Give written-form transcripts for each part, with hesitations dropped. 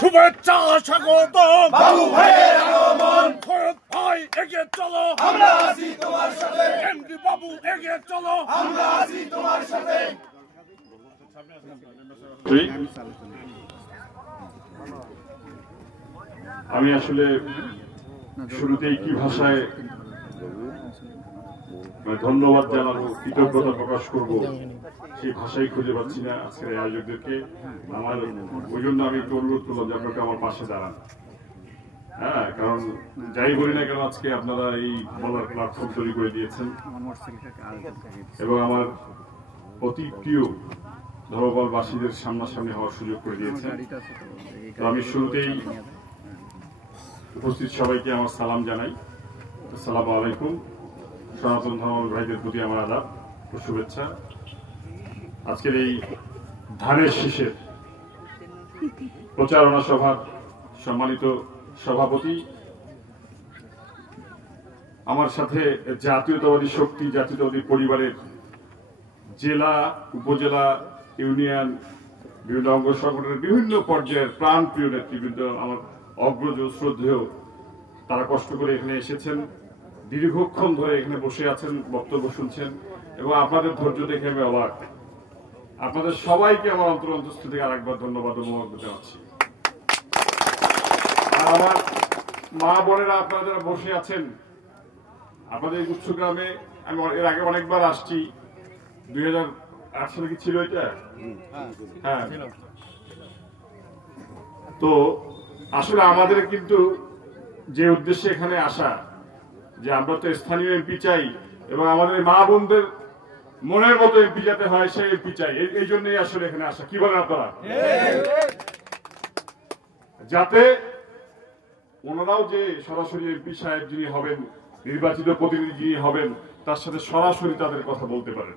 শুভেচ্ছা স্বাগত বাবু ভাইয়ের আগমন, সৈয়দ ভাই এগিয়ে চলো, আমরা আছি তোমার সাথে, এমডি বাবু এগিয়ে চলো, আমরা আছি তোমার সাথে। আমি আসলে শুরুতেই কি ভাষায় ধন্যবাদ জানাবো, কৃতজ্ঞতা প্রকাশ করব, সেই ভাষাই খুঁজে পাচ্ছি না আজকের আয়োজকদেরকে। আমার ওই জন্য আমি একটু অনুরোধ করলাম যে আপনাকে আমার পাশে দাঁড়ান। হ্যাঁ, কারণ যাই বলি না কেন আজকে আপনারা এই বলার প্ল্যাটফর্ম তৈরি করে দিয়েছেন এবং আমার অতি প্রিয় ধর্মপালবাসীদের সামনাসামনি হওয়ার সুযোগ করে দিয়েছেন। তো আমি শুরুতেই উপস্থিত সবাইকে আমার সালাম জানাই। আসসালামু আলাইকুম। সনাতন ধর্ম ভাইদের প্রতি আমার আদাব ও শুভেচ্ছা। আজকের এই ধানের শীষের প্রচারণা সভার সম্মানিত সভাপতি, আমার সাথে জাতীয়তাবাদী শক্তি, জাতীয়তাবাদী পরিবারের জেলা, উপজেলা, ইউনিয়ন, বিভিন্ন অঙ্গ সংগঠনের বিভিন্ন পর্যায়ের প্রাণপ্রিয় নেতৃবৃন্দ, আমার অগ্রজ শ্রদ্ধেয়, তারা কষ্ট করে এখানে এসেছেন, দীর্ঘক্ষণ ধরে এখানে বসে আছেন, বক্তব্য শুনছেন এবং আপনাদের ধৈর্য দেখে আমি অবাক। আপনাদের সবাইকে আমার অন্তঃস্থল থেকে আরেকবার ধন্যবাদ ও মোবারক জানাচ্ছি। আর আমার মা বোনেরা, আপনারা যারা বসে আছেন, আপনাদের এই গুচ্ছ গ্রামে আমি এর আগে অনেকবার আসছি। 2008 সালে কি ছিল এটা? হ্যাঁ। তো আসলে আমাদের কিন্তু যে উদ্দেশ্যে এখানে আসা, যে আমরা তো স্থানীয় এমপি চাই এবং আমাদের মা বোনদের মনের মতো এমপি যাতে হয় সেই এমপি চাই, এই জন্যই আসলে এখানে আসা। কি বলেন আপনারা? যাতে ওনারাও যে সরাসরি এমপি সাহেব যিনি হবেন, নির্বাচিত প্রতিনিধি যিনি হবেন, তার সাথে সরাসরি তাদের কথা বলতে পারেন।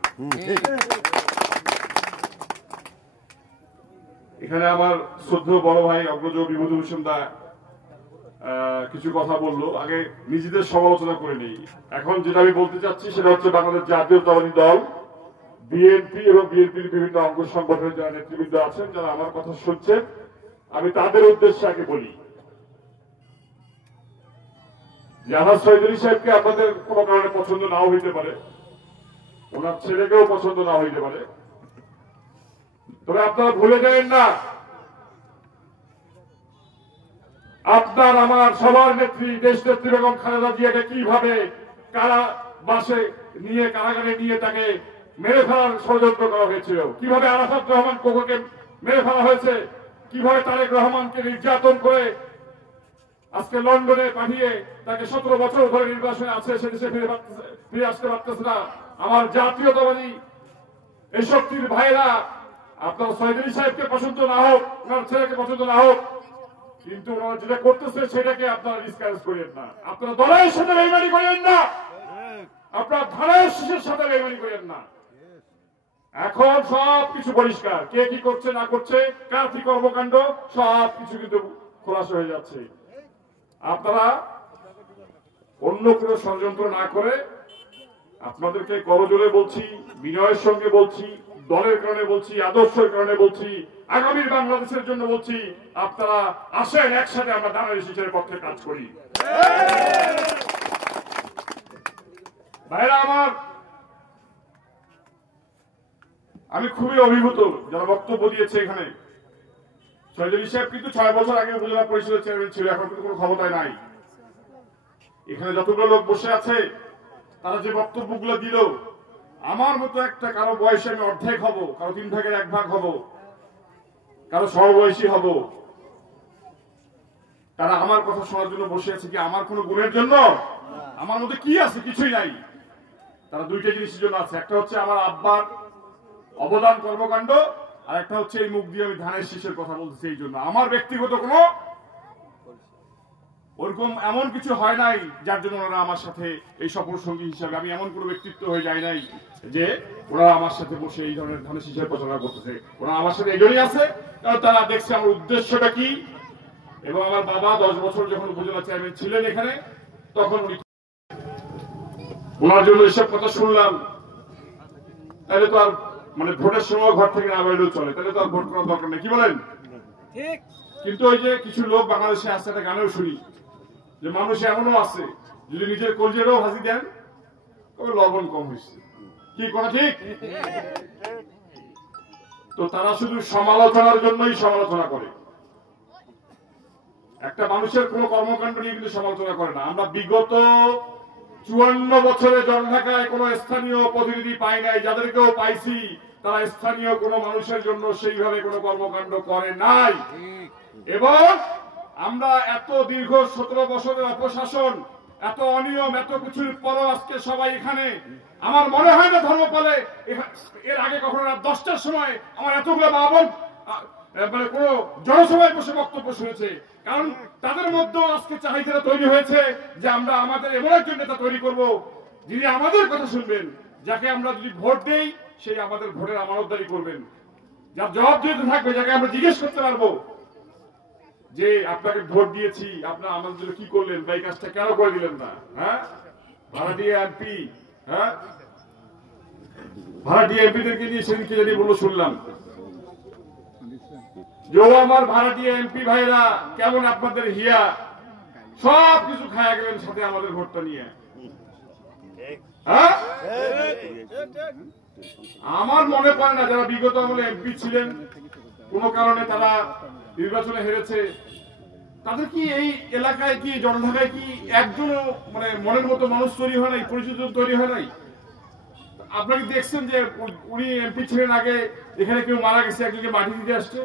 এখানে আমার শ্রদ্ধেয় বড় ভাই অগ্রজ বিভূতিভূষণ হোসেন দা কিছু কথা বললো, আগে নিজেদের সমালোচনা করে নেই। এখন যেটা আমি বলতে চাচ্ছি সেটা হচ্ছে বাংলাদেশ জাতীয়তাবাদী দল, বিএনপি এবং বিএনপির বিভিন্ন অঙ্গ সংগঠনের যারা নেতৃবৃন্দ আছেন, যারা আমার কথা শুনছেন, আমি তাদের উদ্দেশ্যে আগে বলি যে আমার সৈয়দুল সাহেবকে আপনাদের কোনো কারণে পছন্দ নাও হইতে পারে, ওনার ছেলেকেও পছন্দ না হইতে পারে, তবে আপনারা ভুলে যাবেন না আপনার আমার সবার নেত্রী, দেশ নেত্রী বেগম খালেদা জিয়াকে কিভাবে কারাবাসে নিয়ে, কারাগারে নিয়ে তাকে মেরে ফেলার ষড়যন্ত্র করা হয়েছিল, কিভাবে আরাফাত রহমান কোকোকে মেরে ফেলা হয়েছে, কিভাবে তারেক রহমানকে নির্যাতন করে আজকে লন্ডনে পাঠিয়ে তাকে 17 বছর ধরে নির্বাসনে আছে, সে দেশে ফিরে আসতে পারতেছে না। আমার জাতীয়তাবাদী এই শক্তির ভাইরা, আপনার সৈয়দুল সাহেবকে পছন্দ না হোক, ওনার ছেলেকে পছন্দ না হোক, কিন্তু ওনারা যেটা করতেছে সেটাকে আপনারা ডিসকারেজ করেন না। আপনারা দলের সাথে বেইমানি করেন না, আপনারা ধানের শীষের সাথে বেইমানি করেন না। এখন সবকিছু পরিষ্কার, কে কি করছে না করছে, কার কি কর্মকাণ্ড, সবকিছু কিন্তু খোলাসা হয়ে যাচ্ছে। আপনারা অন্য কোনো ষড়যন্ত্র না করে, আপনাদেরকে করজোরে বলছি, বিনয়ের সঙ্গে বলছি, দলের কারণে বলছি, আদর্শের কারণে বলছি, আগামীর বাংলাদেশের জন্য বলছি, আপনারা আসেন একসাথে আমরা ধানের শীষের পক্ষে কাজ করি। ভাইরা আমার, আমি খুবই অভিভূত যারা বক্তব্য দিয়েছে এখানে। সৈয়দুল সাহেব কিন্তু 6 বছর আগে উপজেলা পরিষদের চেয়ারম্যান ছিল, এখন কিন্তু কোনো ক্ষমতায় নাই। এখানে যতগুলো লোক বসে আছে তারা যে বক্তব্যগুলো দিল, আমার মতো একটা কারো বয়সে আমি অর্ধেক হব, কারো 3 ভাগের 1 ভাগ হব, কারো সমবয়সী হব, তারা আমার কথা শোনার জন্য বসে আছে কি আমার কোনো গুণের জন্য? আমার মধ্যে কি আছে? কিছুই নাই। তারা দুইটা জিনিসের জন্য আছে, একটা হচ্ছে আমার আব্বার অবদান, কর্মকাণ্ড, আর একটা হচ্ছে এই মুখ দিয়ে আমি ধানের শীষের কথা বলতেছি। এই জন্য আমার ব্যক্তিগত কোনো ওরকম এমন কিছু হয় নাই যার জন্য ওনারা আমার সাথে এই সফর সঙ্গী হিসাবে, আমি এমন কোনো ব্যক্তিত্ব হয়ে যাই নাই যে ওনারা আমার সাথে বসে এই ধরনের ধানের শীষের প্রচারণা করতেছে। ওনারা আমার সাথে এই জন্যই আছে কারণ তারা দেখছে আমার উদ্দেশ্যটা কি। এবং আমার বাবা 10 বছর যখন উপজেলা চেয়ারম্যান ছিলেন এখানে, তখন উনি ওনার জন্য এসব কথা শুনলাম, তাহলে তো আর মানে ভোটের সময় ঘর থেকে না বেরোলেও চলে, তাহলে তো আর ভোট করার দরকার নেই। কি বলেন? ঠিক। কিন্তু ওই যে কিছু লোক বাংলাদেশে আছে, একটা গানেও শুনি যে মানুষ এমনও আছে যদি নিজের কলজেরও ভাজি দেন তবে লবণ কম হয়েছে। কি কথা ঠিক? তো তারা শুধু সমালোচনার জন্যই সমালোচনা করে, একটা মানুষের কোন কর্মকাণ্ড নিয়ে কিন্তু সমালোচনা করে না। আমরা বিগত 54 বছরে জনঢাকায় কোন স্থানীয় প্রতিনিধি পাই নাই, যাদেরকেও পাইছি তারা স্থানীয় কোন মানুষের জন্য সেইভাবে কোন কর্মকাণ্ড করে নাই। এবং আমরা এত দীর্ঘ 17 বছরের অপশাসন, এত অনিয়ম, এত কিছুর পরও আজকে সবাই এখানে, আমার মনে হয় না ধর্মপালে এর আগে কখনো রাত 10টার সময় আমার এতগুলো মা বোন মানে কোন জনসভায় বসে বক্তব্য শুনেছে। কারণ তাদের মধ্যে আজকে চাহিদা তৈরি হয়েছে যে আমরা আমাদের এমন একজন নেতা তৈরি করব যিনি আমাদের কথা শুনবেন, যাকে আমরা যদি ভোট দেই সেই আমাদের ভোটের আমানতদারি করবেন, যার জবাব দিতে থাকবে, যাকে আমরা জিজ্ঞেস করতে পারবো যে আপনাকে ভোট দিয়েছি, আপনার আমাদের জন্য কি করলেন বা এই কাজটা কেন করে দিলেন না। হ্যাঁ, ভাড়াটিয়া এমপি, হ্যাঁ ভাড়াটিয়া এমপিদেরকে নিয়ে সেদিন কি জানি বললো শুনলাম যে ও আমার ভাড়াটিয়া এমপি ভাইরা কেমন আপনাদের হিয়া, সব কিছু খায়া গেলেন সাথে আমাদের ভোটটা নিয়ে। হ্যাঁ, আমার মনে পড়ে না যারা বিগত আমলে এমপি ছিলেন, কোন কারণে তারা নির্বাচনে হেরেছে, তাদের কি এই এলাকায় কি জনঢাকায় কি একজনও মানে মনের মতো মানুষ তৈরি হয় নাই, পরিচিত তৈরি হয় নাই? আপনারা কি দেখছেন যে উনি এমপি ছিলেন আগে এখানে কেউ মারা গেছে, একজনকে মাটি দিতে আসছে?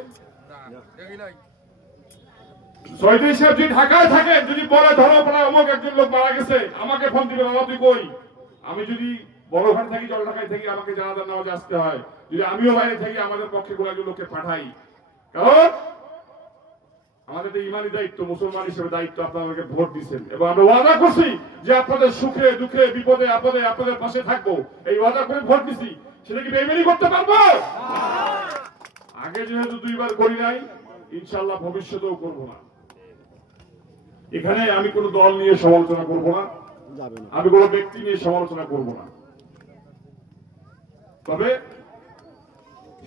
সৈয়দ সাহেব যদি ঢাকায় থাকেন, যদি বলে ধর্মপাড়ায় অমুক একজন লোক মারা গেছে, আমাকে ফোন দিবে, বাবা তুই কই? আমি যদি বড় ঘাট থাকি, জলঢাকায় থাকি, আমাকে জানাজার নামাজে আসতে হয়। যদি আমিও বাইরে থাকি, আমাদের পক্ষে কোনো একজন লোককে পাঠাই, কারণ আমাদের ইমানি দায়িত্ব, মুসলমান হিসেবে দায়িত্ব। আপনাদেরকে ভোট দিচ্ছেন এবং আমরা ওয়াদা করছি যে আপনাদের সুখে দুঃখে বিপদে আপদে আপনাদের পাশে থাকবো। এই ওয়াদা করে ভোট দিছি, সেটা কি বেইমানি করতে পারবো? আগে যেহেতু 2 বার করি নাই, ইনশাআল্লাহ ভবিষ্যতেও করব না। এখানে আমি কোনো দল নিয়ে সমালোচনা করব না, আমি কোনো ব্যক্তি নিয়ে সমালোচনা করব না। তবে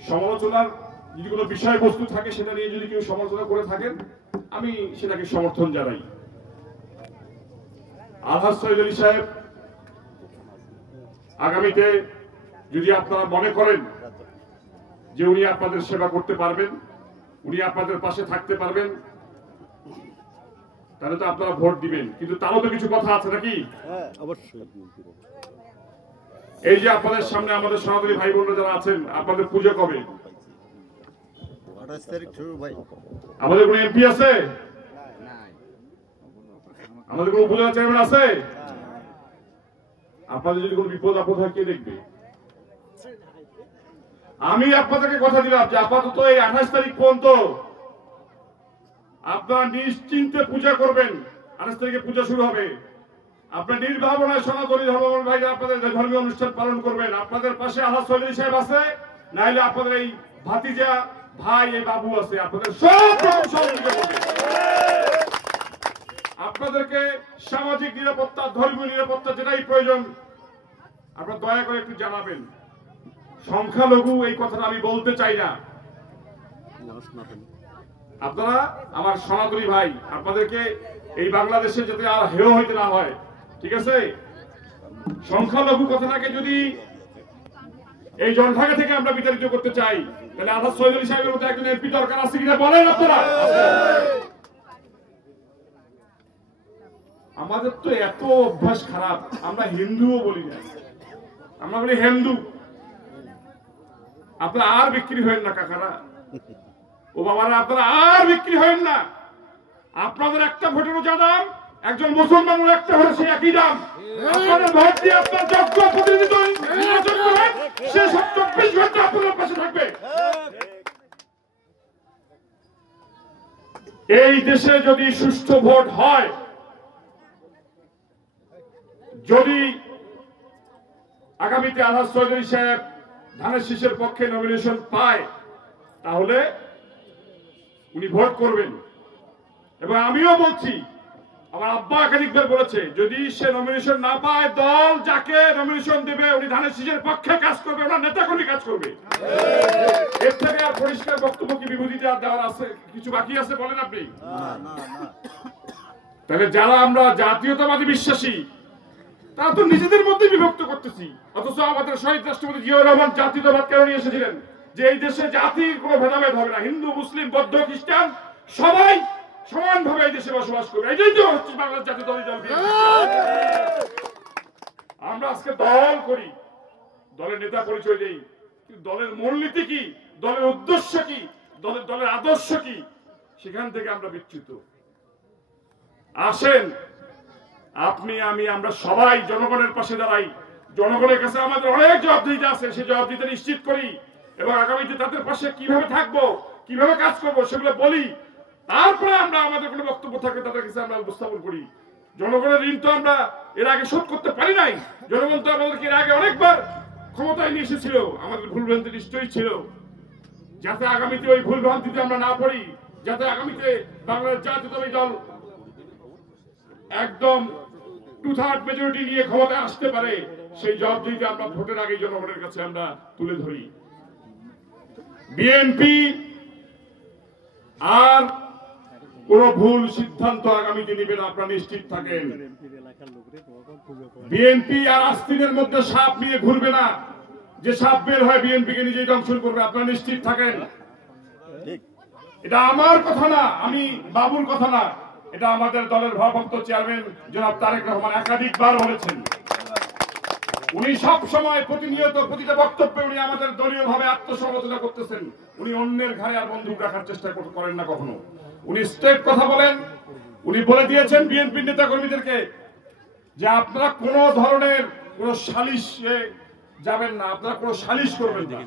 সমালোচনার যদি কোনো বিষয়বস্তু থাকে, সেটা নিয়ে যদি কেউ সমালোচনা করে থাকেন, আমি সেটাকে সমর্থন জানাই। আলহাজ সৈয়দ আলী সাহেব আগামীতে যদি আপনারা মনে করেন যে উনি আপনাদের সেবা করতে পারবেন, উনি আপনাদের পাশে থাকতে পারবেন, তাহলে তো আপনারা ভোট দিবেন। কিন্তু তারও তো কিছু কথা আছে নাকি? অবশ্যই। এই যে আপনাদের সামনে আমাদের সনাতনী ভাই বোনরা যারা আছেন, আপনাদের পুজো কবে? 28 তারিখ শুরু ভাই। আমাদের কোন এমপি আছে? আমাদের কোন উপজেলা চেয়ারম্যান আছে? আপনাদের যদি কোনো বিপদ আপদ হয় কে দেখবে? আমি আপনাদেরকে কথা দিলাম যে আপাতত এই 28 তারিখ পর্যন্ত আপনারা নিশ্চিন্তে পূজা করবেন। 28 তারিখে পূজা শুরু হবে। আপনার নির্ভাবনায় সনাতনী ধর্মাবলম্বী ভাইরা আপনাদের ধর্মীয় অনুষ্ঠান পালন করবেন। আপনাদের পাশে আলহাজ সৈয়দ আলী সাহেব আছে, নাইলে আপনাদের এই ভাতিজা ভাই এই বাবু আছে, আপনাদের সব রকম সহযোগিতা করবে। আপনাদেরকে সামাজিক নিরাপত্তা, ধর্মীয় নিরাপত্তা যেটাই প্রয়োজন আপনারা দয়া করে একটু জানাবেন। সংখ্যালঘু এই কথাটা আমি বলতে চাই না, আপনারা আমার সনাতনী ভাই, আপনাদেরকে এই বাংলাদেশে যাতে আর হেয় হইতে না হয়, ঠিক আছে? সংখ্যালঘু কথাটাকে যদি এই জনঢাকা থেকে আমরা বিতাড়িত করতে চাই, তাহলে আলহাজ সৈয়দ আলী সাহেবের মতো একজন এমপি দরকার আছে কিনা বলেন আপনারা? আমাদের তো এত অভ্যাস খারাপ, আমরা হিন্দুও বলি না, আমরা বলি হিন্দু। আপনারা আর বিক্রি হয়েন না কাকারা, ও বাবারা, আপনারা আর বিক্রি হয়েন না। আপনাদের একটা ভোটেরও যা দাম, একজন মুসলমানের একটা ভোটে সে একই দাম। আপনাদের ভোট দিয়ে আপনার যোগ্য প্রতিনিধি নির্বাচন করেন, সে 24 ঘন্টা আপনাদের পাশে থাকবে। এই দেশে যদি সুষ্ঠু ভোট হয়, যদি আগামীতে আলহাজ সৈয়দ আলী সাহেব ধানের শীষের পক্ষে নমিনেশন পায়, তাহলে উনি ভোট করবেন। এবং আমিও বলছি আমার আব্বা একাধিকবার বলেছে, যদি সে নমিনেশন না পায়, দল যাকে নমিনেশন দেবে উনি ধানের শীষের পক্ষে কাজ করবে, ওনার নেতাকর্মী কাজ করবে। এর থেকে আর পরিষ্কার বক্তব্য কি বিভূতিতে আর দেওয়ার আছে? কিছু বাকি আছে বলেন আপনি? তাহলে যারা আমরা জাতীয়তাবাদী বিশ্বাসী, তারা তো নিজেদের মধ্যে বিভক্ত করতেছি। অথচ আমাদের শহীদ রাষ্ট্রপতি জিয়াউর রহমান জাতীয়তাবাদ কেন নিয়ে এসেছিলেন? যে এই দেশে জাতির কোনো ভেদাভেদ হবে না, হিন্দু, মুসলিম, বৌদ্ধ, খ্রিস্টান সবাই সমানভাবে এই দেশে বসবাস করবে। এই জন্য হচ্ছে বাংলাদেশ জাতীয়তাবাদী দল। আমরা আজকে দল করি, দলের নেতা পরিচয় দেই, কিন্তু দলের মূলনীতি কি, দলের উদ্দেশ্য কি, দলের আদর্শ কি, সেখান থেকে আমরা বিচ্যুত। আসেন আপনি, আমি, আমরা সবাই জনগণের পাশে দাঁড়াই। জনগণের কাছে আমাদের অনেক জবাবদিহিতা আছে, সেই জবাবদিহিতা নিশ্চিত করি এবং আগামীতে তাদের পাশে কিভাবে থাকবো, কিভাবে কাজ করবো সেগুলো বলি। তারপরে আমরা আমাদের কোনো বক্তব্য থাকলে তাদের কাছে আমরা উপস্থাপন করি। জনগণের ঋণ তো আমরা এর আগে শোধ করতে পারি নাই। জনগণ তো আমাদেরকে এর আগে অনেকবার ক্ষমতায় নিয়ে এসেছিল, আমাদের ভুলভ্রান্তি নিশ্চয়ই ছিল। যাতে আগামীতে ওই ভুলভ্রান্তিতে আমরা না পড়ি, যাতে আগামীতে বাংলাদেশ জাতীয়তাবাদী দল একদম 2/3 মেজরিটি নিয়ে ক্ষমতায় আসতে পারে, সেই জবাবদিহিতা আমরা ভোটের আগে জনগণের কাছে আমরা তুলে ধরি। বিএনপি আর কোন ভুল সিদ্ধান্ত আগামীতে নেবে না, আপনারা নিশ্চিত থাকেন। বিএনপি আর আস্তিনের মধ্যে সাপ নিয়ে ঘুরবে না, যে সাপ বের হয় বিএনপিকে নিজেই দংশন করবে, আপনারা নিশ্চিত থাকেন। এটা আমার কথা না, আমি বাবুর কথা না, এটা আমাদের দলের ভারপ্রাপ্ত চেয়ারম্যান জনাব তারেক রহমান একাধিকবার বলেছেন। উনি সব সময় প্রতিনিয়ত প্রতিটা বক্তব্যে উনি আমাদের দলীয় ভাবে আত্মসমালোচনা করতেছেন। উনি অন্যের ঘাড়ে আর বন্দুক রাখার চেষ্টা করেন না কখনো। উনি স্ট্রেট কথা বলেন। উনি বলে দিয়েছেন বিএনপির নেতা কর্মীদেরকে যে আপনারা কোন ধরনের কোন সালিশে যাবেন না, আপনারা কোন সালিশ করবেন না।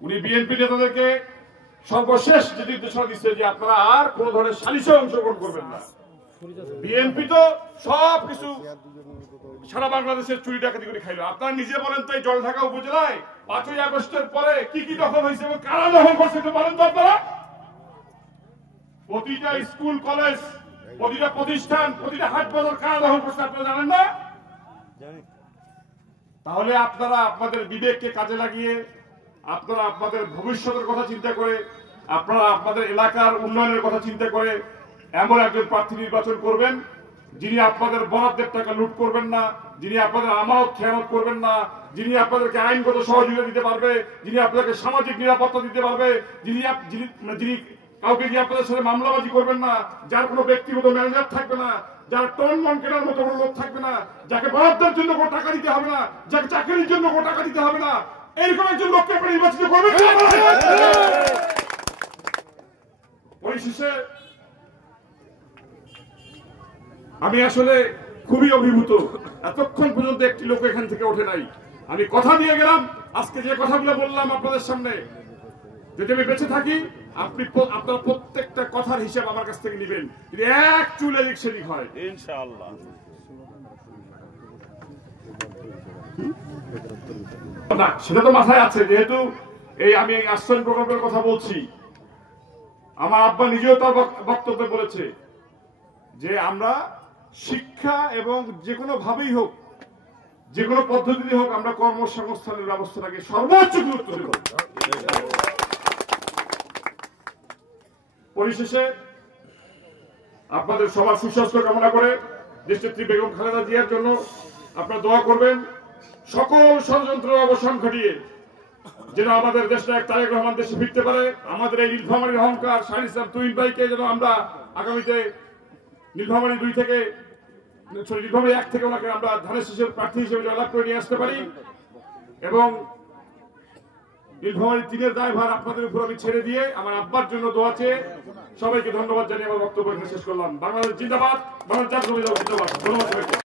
উনি বিএনপি নেতাদেরকে সর্বশেষ যে নির্দেশনা দিচ্ছে যে আপনারা আর কোন ধরনের সালিশে অংশগ্রহণ করবেন না। বিএনপি তো সবকিছু সারা বাংলাদেশের চুরি ডাকাতি করে খাইলো। আপনারা নিজে বলেন তো, এই জলঢাকা উপজেলায় 5ই আগস্টের পরে কি কি দখল হয়েছে এবং কারা দখল করছে একটু বলেন তো আপনারা? প্রতিটা স্কুল, কলেজ, প্রতিটা প্রতিষ্ঠান, প্রতিটা হাট বাজার কারা দখল করছে আপনারা জানেন না? তাহলে আপনারা আপনাদের বিবেককে কাজে লাগিয়ে, আপনারা আপনাদের ভবিষ্যতের কথা চিন্তা করে, আপনারা আপনাদের এলাকার উন্নয়নের কথা চিন্তা করে এমন একজন প্রার্থী নির্বাচন করবেন যিনি আপনাদের বরাদ্দের টাকা লুট করবেন না, যিনি আপনাদের আমানত খেয়ানত করবেন না, যিনি আপনাদেরকে আইনগত সহযোগিতা দিতে পারবে, যিনি আপনাদেরকে সামাজিক নিরাপত্তা দিতে পারবে, যিনি কাউকে দিয়ে আপনাদের সাথে মামলাবাজি করবেন না, যার কোনো ব্যক্তিগত ম্যানেজার থাকবে না, যার টন মন কেনার মতো কোনো লোক থাকবে না, যাকে বরাদ্দের জন্য কোনো টাকা দিতে হবে না, যাকে চাকরির জন্য কোনো টাকা দিতে হবে না, এরকম একজন লোককে আপনি নির্বাচিত করবেন। পরিশেষে আমি আসলে খুবই অভিভূত, এতক্ষণ পর্যন্ত একটি লোক এখান থেকে ওঠে নাই। আমি কথা দিয়ে গেলাম, আজকে যে কথাগুলো বললাম আপনাদের সামনে, যদি আমি বেঁচে থাকি আপনার প্রত্যেকটা কথার হিসাব আমার কাছ থেকে নেবেন, যদি এক চুল এদিক সেদিক হয় ইনশাআল্লাহ। না, সেটা তো মাথায় আছে, যেহেতু এই আমি আশ্রয় প্রকল্পের কথা বলছি। আমার আব্বা নিজেও তার বক্তব্যে বলেছে যে আমরা শিক্ষা এবং যে কোনো ভাবেই হোক, যে কোনো পদ্ধতিতে হোক, আমরা কর্মসংস্থানের ব্যবস্থাটাকে সর্বোচ্চ গুরুত্ব দেব। পরিশেষে আপনাদের সবার সুস্বাস্থ্য কামনা করে দেশনেত্রী বেগম খালেদা জিয়ার জন্য আপনারা দোয়া করবেন। সকল ষড়যন্ত্র অবসান ঘটিয়ে যেন আমাদের দেশটা তারেক রহমান দেশে ফিরতে পারে। আমাদের এই নীলফামারীর অহংকার শাহীন ইসলাম তুহিন ভাইকে যেন আমরা আগামীতে নীলফামারী 1 থেকে ওনাকে আমরা ধানের শীষের প্রার্থী হিসেবে জয়লাভ করে নিয়ে আসতে পারি এবং নীলফামারী 3-এর দায়ভার আপনাদের উপর আমি ছেড়ে দিয়ে আমার আব্বার জন্য দোয়া চেয়ে সবাইকে ধন্যবাদ জানিয়ে আমার বক্তব্য শেষ করলাম। বাংলাদেশ জিন্দাবাদ, বাংলাদেশ জাতীয়তাবাদী দল জিন্দাবাদ। ধন্যবাদ।